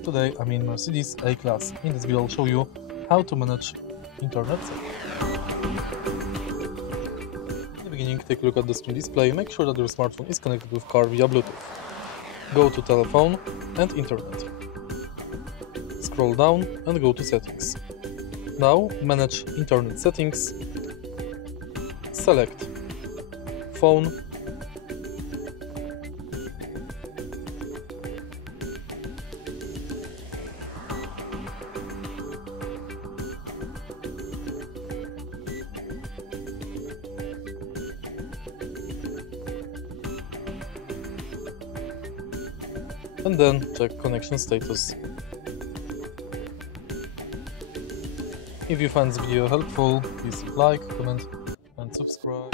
Today I'm in Mercedes A Class. In this video I'll show you how to manage internet. In the beginning, take a look at the screen display. Make sure that your smartphone is connected with car via Bluetooth. Go to telephone and internet. Scroll down and go to settings. Now manage internet settings. Select phone. And then check connection status. If you find this video helpful, please like, comment and subscribe.